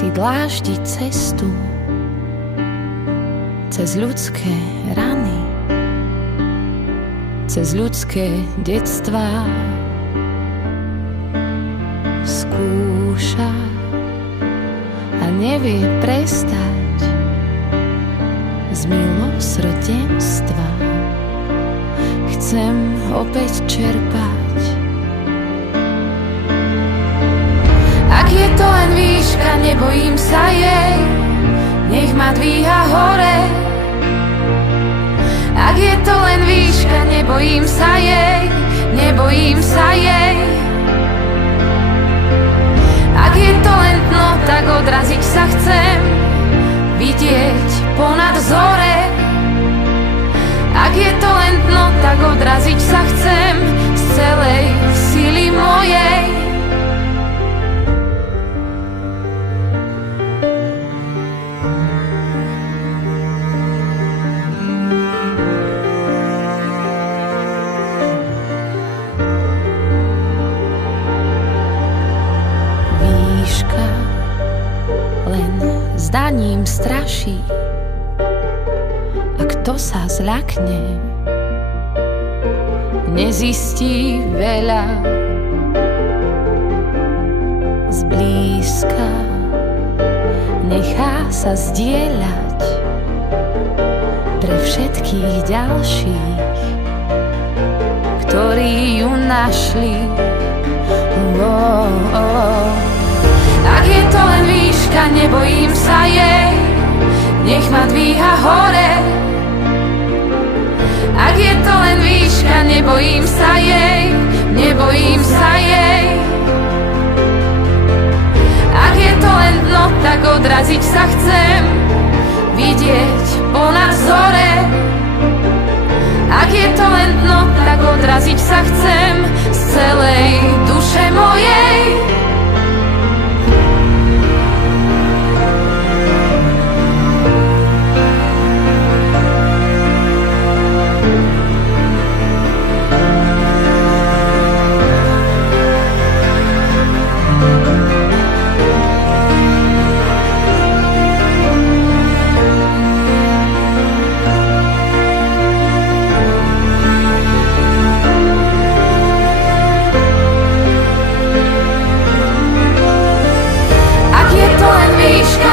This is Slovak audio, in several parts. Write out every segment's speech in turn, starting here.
si dláždiť cestu cez ľudské rany, cez ľudské detstvá. Skúša a nevie prestať z milosrdenstva. Chcem opäť čerpať. Ak je to len výška, nebojím sa jej, nech ma dvíha hore. Ak je to len výška, nebojím sa jej, nebojím sa jej. Ak je to len dno, tak odraziť sa chcem, vidieť ponad zore. Ak je to len dno, tak odraziť sa chcem z celej sily mojej. Výška len zdaním straší, a kto sa zľakne, nezistí veľa. Zblízka nechá sa zdieľať pre všetkých ďalších, ktorí ju našli. Ak je to len výška, nebojím sa jej, nech ma dvíha hore. Ak je to len výška, nebojím sa jej, nebojím sa jej. Ak je to len dno, tak odraziť sa chcem, vidieť ponad zore. Ak je to len dno, tak odraziť sa chcem z celej duše mojej.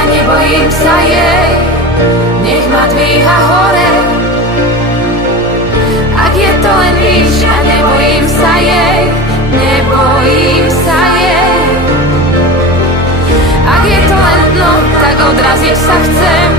Nebojím sa jej, nech ma dvíha hore. Ak je to len výška, nebojím sa jej, nebojím sa jej. Ak je to len dno, tak odraziť sa chcem,